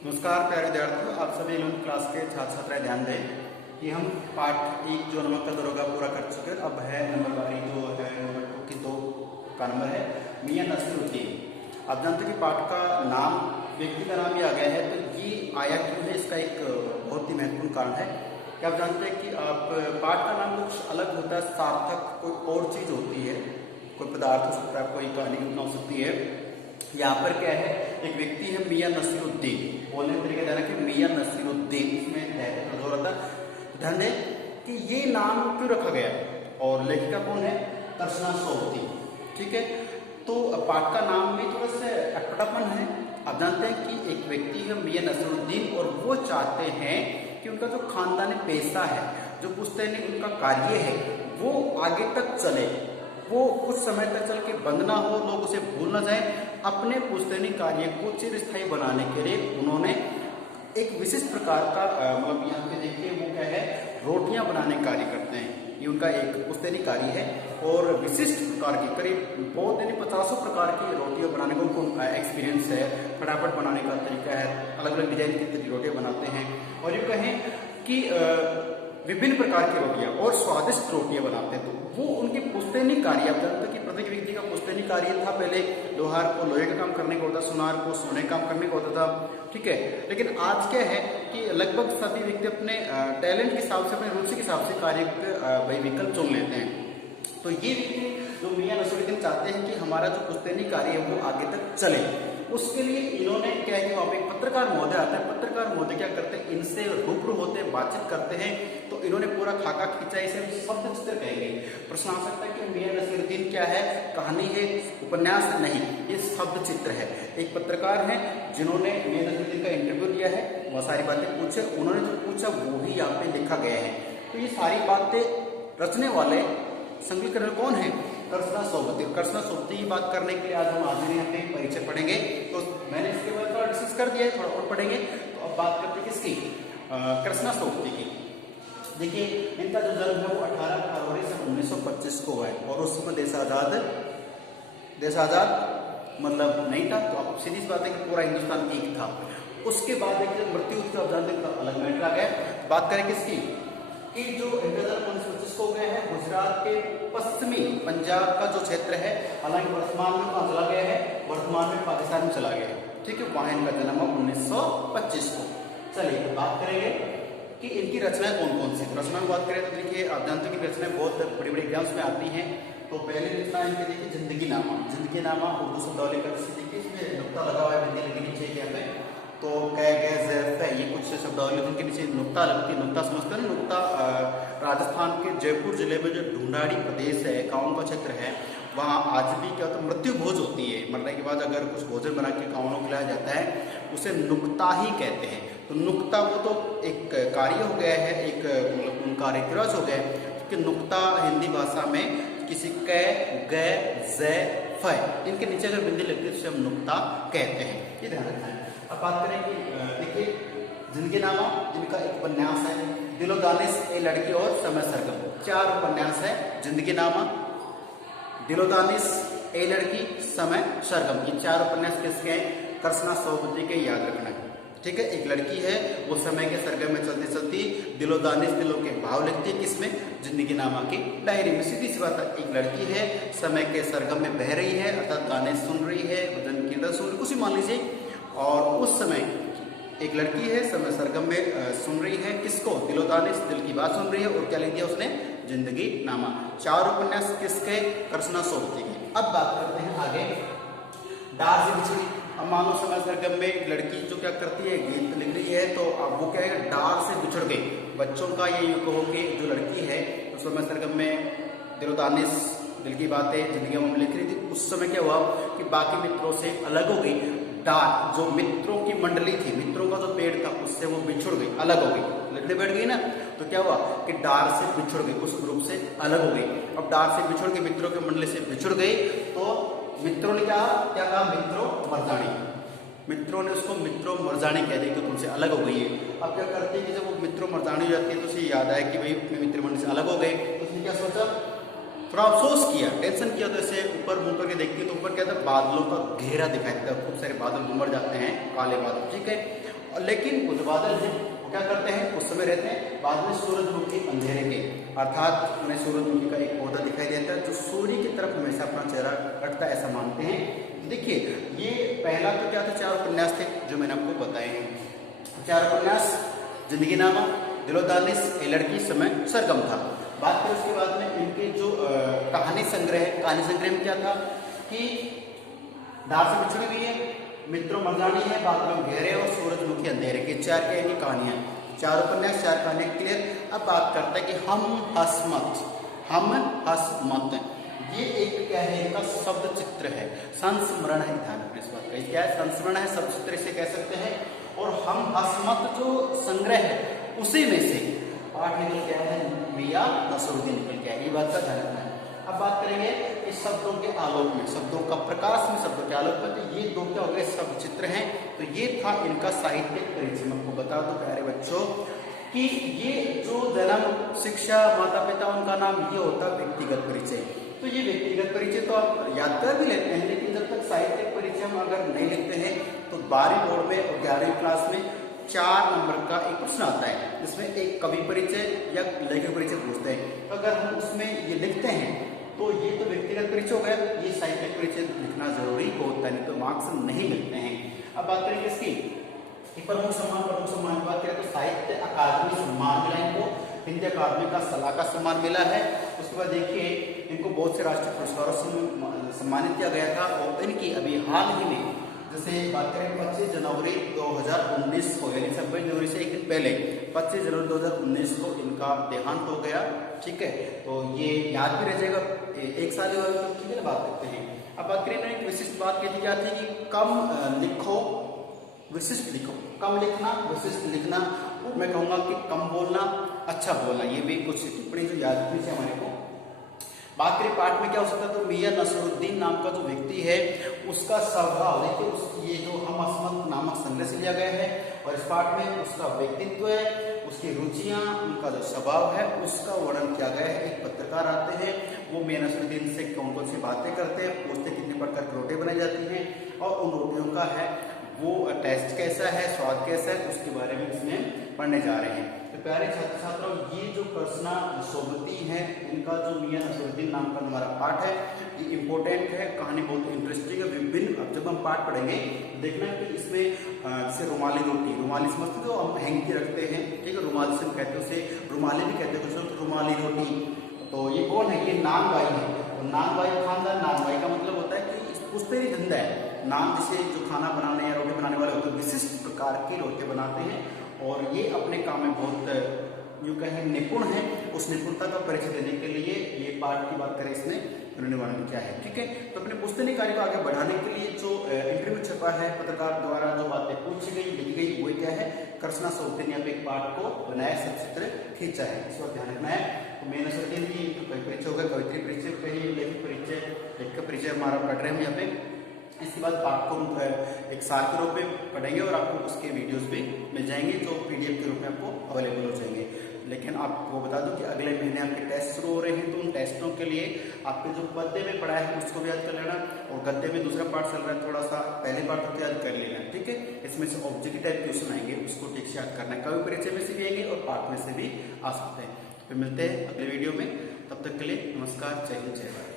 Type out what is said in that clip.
नमस्कार प्यारे विद्यार्थियों, आप सभी 11वीं क्लास के छात्र छात्राएं ध्यान दें कि हम पाठ 1 जो नमक का दरोगा पूरा कर चुके हैं। अब है नंबर बारी जो है नंबर 2 की 2 का नंबर है मियां नसीरुद्दीन। आप जानते हैं कि पाठ का नाम व्यक्ति का नाम ही आ गया है, तो ये आया क्यों है इसका एक बहुत ही महत्वपूर्ण कारण है कि आप जानते हैं कि आप पाठ का नाम कुछ अलग होता है, सार्थक कोई और चीज होती है, कोई पदार्थ हो सकता है, कोई कहानी घटना हो सकती है। यहाँ पर क्या है, एक व्यक्ति है मियां नसीरुद्दीन, बोलने का तरीका देना कि मियां नसीरुद्दीन, इसमें है ध्यान दें कि ये नाम क्यों रखा गया और लेखिका कौन है, तरसना सोबती। ठीक है, तो पाठ का नाम में थोड़ा सा अटपटापन है। आप जानते हैं कि एक व्यक्ति है मियां नसीरुद्दीन और वो चाहते हैं कि उनका जो खानदानी पेशा है, जो पुश्तैनी उनका कार्य है, वो आगे तक चले, वो कुछ समय तक चल के बंद ना हो, लोग उसे भूल ना जाए। अपने पुश्तैनी कार्य को चिरस्थायी बनाने के लिए उन्होंने एक विशिष्ट प्रकार का मतलब यहाँ पे देखिए वो क्या है, रोटियां बनाने का कार्य करते हैं। ये उनका एक पुश्तैनी कार्य है और विशिष्ट प्रकार की करीब बहुत यानी 50 प्रकार की रोटियां बनाने को उनको एक्सपीरियंस है, फटाफट बनाने का तरीका है, अलग अलग डिजाइन की रोटियां बनाते हैं और ये कहें कि विभिन्न प्रकार की रोटियां और स्वादिष्ट रोटियां बनाते हैं। तो वो उनके पुश्तैनी कार्य, आप जानते हैं कि प्रत्येक व्यक्ति का पुश्तैनी कार्य था। पहले लोहार को लोहे का काम करने को होता, सुनार को सोने का काम करने को होता था। ठीक है, लेकिन आज क्या है कि लगभग सभी व्यक्ति अपने टैलेंट के हिसाब से, अपने रुचि के हिसाब से कार्य विकल्प चुन लेते हैं। तो ये व्यक्ति जो मियां नसीरुद्दीन चाहते हैं कि हमारा जो पुश्तैनी कार्य है वो आगे तक चले, उसके लिए इन्होंने क्या है कि वहाँ पे एक पत्रकार महोदय आता है। पत्रकार महोदय क्या करते हैं, इनसे रूबरू होते हैं, बातचीत करते हैं। तो इन्होंने पूरा खाका खींचा, इसे शब्द चित्र कहेंगे। प्रश्न आ सकता है कि मियां नसीरुद्दीन क्या है, कहानी है, उपन्यास नहीं, ये शब्द चित्र है। एक पत्रकार है जिन्होंने मियां नसीरुद्दीन का इंटरव्यू लिया है, बहुत सारी बातें पूछे, उन्होंने जो पूछा वो ही यहाँ पे लिखा गया है। तो ये सारी बातें रचने वाले संकलित करने कौन है, तरसना सोबती। तरसना सोबती की बात करने के लिए आज हम आज अपने परिचय पढ़ेंगे। तो मैंने इसके बाद थोड़ा डिस्कस कर दिया है, थोड़ा और पढ़ेंगे। तो अब बात करते हैं किसकी, तरसना सोबती की। देखिए इनका जो जन्म है वो 18 फरवरी सन 1925 को हुआ है और उस समय देश आजाद मतलब नहीं था। तो आप सीधी बात है कि पूरा हिंदुस्तान एक था। उसके बाद एक मृत्यु आप जानते हैं अलग मैटर आ गया। बात करें किसकी, कि जो इनका जन्म 1925 को गया है गुजरात के पश्चिमी पंजाब का जो क्षेत्र है, हालांकि वर्तमान में कहाँ चला गया है, वर्तमान में पाकिस्तान में चला गया है। ठीक है, वहां इनका जन्म हुआ 1925 को। चलिए बात करेंगे कि इनकी रचनाएं कौन कौन सी। रचना की बात करें तो देखिए आप जानते हैं कि रचनाएं बहुत बड़ी बड़ी एग्जाम्स में आती हैं। तो पहली रचना इनकी देखिए जिंदगी नामा उर्दू शब्दावली का, देखिए इसमें नुक्ता लगा हुआ है, बिंदी लगी नीचे क्या है, तो कै गै ज़ैफ़ ये कुछ शब्दावली जिनके नीचे नुक्ता लगती है। नुक्ता समझते हैं ना, नुक्ता राजस्थान के जयपुर जिले में जो ढूंढाड़ी प्रदेश है, गाँव का क्षेत्र है, वहाँ आज भी क्या होता है, मृत्यु भोज होती है। मरने के बाद अगर कुछ भोजन बना के गाँव को खिलाया जाता है, उसे नुक्ता ही कहते हैं। तो नुक्ता वो तो एक कार्य हो गया है, एक मतलब उनका रीति रिवाज हो गया है कि नुक्ता हिंदी भाषा में किसी कै गै ज़ैफ़ इनके नीचे अगर बिंदी लगती है तो उसे हम नुक्ता कहते हैं। ये ध्यान रखना है। अब बात करें कि देखिए जिंदगी नामा जिनका एक उपन्यास है, दिलो दानिश, ए लड़की और समय सरगम, 4 उपन्यास है। जिंदगी नामा, दिलो दानिश, ए लड़की, समय सरगम, ये 4 उपन्यास किसके हैं, तरसना सोबती के, याद रखना है। ठीक है, एक लड़की है वो समय के सरगम में चलती चलती दिलो दानिश, दिलों के भाव लिखती है, किसमें, जिंदगी नामा की डायरी में। सीधी सी बात है, एक लड़की है समय के सरगम में बह रही है, अर्थात गाने सुन रही है, भजन कीर्तन सुन रही, कुछ मान लीजिए। और उस समय एक लड़की है समय सरगम में सुन रही है, किसको, दिलो दानिश, दिल की बात सुन रही है, और क्या लिख दिया उसने, जिंदगी नामा। 4 उपन्यास किसके, तरसना सोबती के। अब बात करते हैं आगे, डार से बिछड़ी। अब मानो समय सरगम में एक लड़की जो क्या करती है, गीत लिख रही है, तो अब वो क्या है, डार से बिछड़ गई। बच्चों का ये कहो कि जो लड़की है उस समय सरगम में दिलो दानिश, दिल की बातें, जिंदगी में लिख रही थी। उस समय क्या हुआ कि बाकी मित्रों से अलग हो गई। डार जो मित्रों की मंडली थी, मित्रों का जो पेड़ था, उससे वो बिछुड़ गई, अलग हो गई, लिखने बैठ गई ना। तो क्या हुआ कि डार से बिछुड़ गई, उस ग्रुप से अलग हो गई। अब डार से बिछुड़ के मित्रों की मंडली से बिछुड़ गई, तो मित्रों ने क्या कहा, मित्रों मर्दानी, मित्रों ने उसको मित्रों मर्दानी कह दी कि तुमसे अलग हो गई है। अब क्या करती है कि जब वो मित्रों मर्दानी हो जाती है तो उसे याद आया कि भाई अपने मित्र मंडली से अलग हो गए। तो उसने क्या सोचा, थोड़ा अफसोस किया, टेंशन किया। तो ऐसे ऊपर मुंह करके देखती है तो ऊपर क्या था, बादलों का घेरा दिखाई देता है, खूब सारे बादल उमड़ जाते हैं, काले बादल। ठीक है, लेकिन कुछ बादल हैं वो क्या करते हैं, उस समय रहते हैं बाद में सूरजमुखी अंधेरे के, अर्थात उन्हें सूरजमुखी का एक पौधा दिखाई देता है जो सूर्य की तरफ हमेशा अपना चेहरा रखता है, ऐसा मानते हैं। देखिए ये पहला तो क्या था, 4 उपन्यास थे जो मैंने आपको बताए हैं। 4 उपन्यास जिंदगीनामा, दिलोदानिश, ए लड़की, समय, सरगम था। बात करें उसके बाद में इनके जो कहानी संग्रह में क्या था कि धार से बिछड़ी हुई है, मित्रों मर्दानी है, बादलों गहरे और सूरजमुखी अंधेरे के 4 क्या इनकी कहानियां, 4 उपन्यास, 4 कहानियां क्लियर। अब बात करते हैं कि हम हंस मत, ये एक क्या है, इनका शब्द चित्र है, संस्मरण है, ध्यान रखना इस बात का, क्या है, संस्मरण है, शब्द चित्र इसे कह सकते हैं। और हम हंसमत जो संग्रह है उसी में से पाठ निकल क्या है, मियां नसरुद्दीन निकल क्या है, ये बात का ध्यान रखना है। अब बात करेंगे इस शब्दों के आलोक में, शब्दों का प्रकाश में, शब्दों के आलोक में, तो ये 2 क्या हो गए, शब्द चित्र हैं। तो ये था इनका साहित्यिक परिचय। मैं आपको बता दूं प्यारे बच्चों कि ये जो जन्म, शिक्षा, माता पिता, उनका नाम, ये होता व्यक्तिगत परिचय। तो ये व्यक्तिगत परिचय तो आप याद कर भी लेते हैं, लेकिन जब तक साहित्यिक परिचय हम अगर नहीं लिखते हैं तो 12वीं बोर्ड में और 11वीं क्लास में 4 नंबर का एक प्रश्न आता है जिसमें एक कवि परिचय या लेखक परिचय पूछते हैं। तो अगर हम उसमें ये लिखते हैं तो ये तो व्यक्तिगत परिचय हो गया, ये साहित्यिक परिचय लिखना जरूरी होता है, नहीं तो मार्क्स नहीं मिलते हैं। अब बात करें किसकी, प्रमुख सम्मान की बात करें तो साहित्य अकादमी सम्मान मिला इनको, हिंदी अकादमी का सलाह का सम्मान मिला है। उसके बाद देखिए इनको बहुत से राष्ट्रीय पुरस्कारों से सम्मानित किया गया था। और इनकी अभी हाल ही में जैसे बात करें 25 जनवरी 2019 को, यानी 26 जनवरी से एक दिन पहले 25 जनवरी 2019 को इनका देहांत हो गया। ठीक है, तो ये याद भी रह जाएगा, 1 साल हुआ तो ठीक है, बात करते हैं। अब बात करें एक विशिष्ट बात कहती क्या थी कि कम लिखो विशिष्ट लिखो, कम लिखना विशिष्ट लिखना, और मैं कहूँगा कि कम बोलना अच्छा बोलना, ये भी कुछ टिप्पणी जो याद रखनी चाहिए हमारे को। बात करें पाठ में क्या हो सकता है, तो मियां नसरुद्दीन नाम का जो व्यक्ति है उसका स्वभाव देखिए, ये जो हम हंसमत नामक संग्रह से लिया गया है, और इस पाठ में उसका व्यक्तित्व है, उसकी रुचियां, उनका जो स्वभाव है उसका वर्णन किया गया है। एक पत्रकार आते हैं, वो मियां नसरुद्दीन से कौन कौन सी बातें करते हैं, पूछते कितने प्रकार की रोटी बनाई जाती हैं, और उन रोटियों का है वो टेस्ट कैसा है, स्वाद कैसा है, उसके बारे में इसमें पढ़ने जा रहे हैं। तो प्यारे छात्र छात्राओं, ये जो कृष्णा सोबती है, इनका जो मियां नसरुद्दीन नाम का हमारा पाठ है, ये इंपॉर्टेंट है, कहानी बहुत इंटरेस्टिंग है, विभिन्न। अब जब हम पाठ पढ़ेंगे देखना कि इसमें जैसे रुमाली रोटी, रुमाली समझते जो हम हैंकी रखते हैं, ठीक है, रुमाली से हम कहते हैं, उसे रुमाली भी कहते हैं कुछ लोग, रुमाली रोटी। तो ये कौन है, ये नान भाई है, तो नान भाई खानदान, नान भाई का मतलब होता है कि उसपे ही धंधा है। नान जिसे जो खाना बनाने या रोटी बनाने वाले होते हैं, विशिष्ट प्रकार की रोटी बनाते हैं, और ये अपने काम में बहुत यूँ कहें निपुण है। उस निपुणता का परिचय देने के लिए ये पाठ की बात करें, इसमें उन्होंने वर्णन किया है। ठीक है, तो अपने पुस्तकीय कार्य को आगे बढ़ाने के लिए जो इंटरव्यू छपा है, पत्रकार द्वारा जो बातें पूछी गई, लिखी गई, वो क्या है, कृष्णा सोबती ने एक पाठ को बनाया, सचित्र खींचा है, इस पर ध्यान रखना है। तो मेन असर के लिए कवि परिचय होगा, कवित्री परिचय कहिए, लेखक परिचय, लेखक का परिचय हमारा पढ़ रहे हैं यहाँ पे। इसके बाद पाठ को एक साल के रूप में पढ़ेंगे और आपको उसके वीडियोस भी मिल जाएंगे जो पीडीएफ के रूप में आपको अवेलेबल हो जाएंगे। लेकिन आपको बता दूं कि अगले महीने आपके टेस्ट शुरू हो रहे हैं, तो उन टेस्टों के लिए आपके जो पद्य में पढ़ा है उसको भी याद कर लेना, और गद्य में दूसरा पार्ट चल रहा है, थोड़ा सा पहले पार्ट तक याद कर लेना। ठीक है, इसमें से ऑब्जेक्टिव टाइप क्वेश्चन आएंगे, उसको ठीक से याद करना है। कवि परिचय में से भी आएंगे और पाठ में से भी आ सकते हैं। फिर मिलते हैं अगले वीडियो में, तब तक के लिए नमस्कार, जय हिंद, जय भारत।